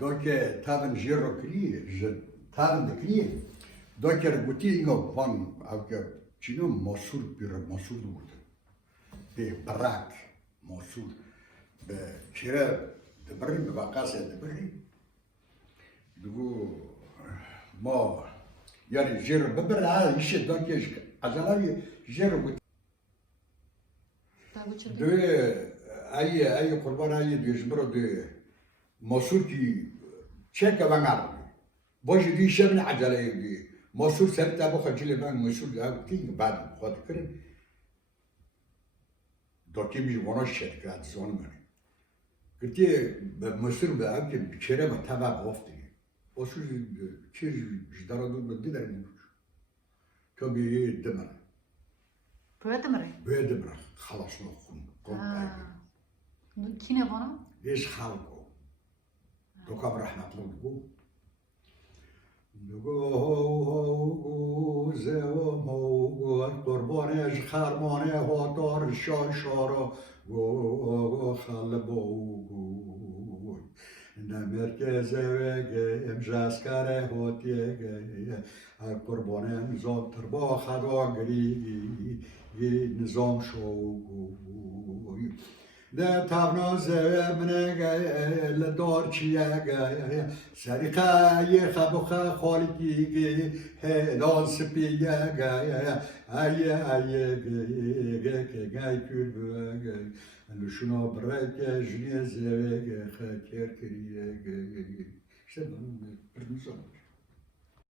Doke taven jero kri, taven de kri, doker guti ingo van avke chino Mosul bir Mosul durdu. Be Brak Mosul be kire de brin be vakase de brin. Dugu ma yani jero bebra işe doke azalavi jero guti. De ay kurban ay dijbro de Mosul ki çeka vangar. باشه دی شب نه عجله دی مسئول سر تابو خجله من مسئول هم تینگ بعد خود کرد دکتر میشه وناش شرکت زن منه کتی مسئول به هم که بیچاره ما تبع گفتی باشو چه جدارا دور بدی در نمیشه تو بیه دمره بیه دمره خلاص نخون کی نه وانا؟ دیش خالقو دکتر رحمت الله گو نگو زوم و قربانش خرمانه ها دار شاشارا گو خلبو نمرکز وگه امجاز کاره هاتیه قربانه نظام تربا خدا گری نظام شو ده تابنا زمنه لدار چیه سریقه یه خبخه خالقی هلال سپیه ایه گای کل بگه لشنا برکه جنیه زوگه خکر کریه işte ben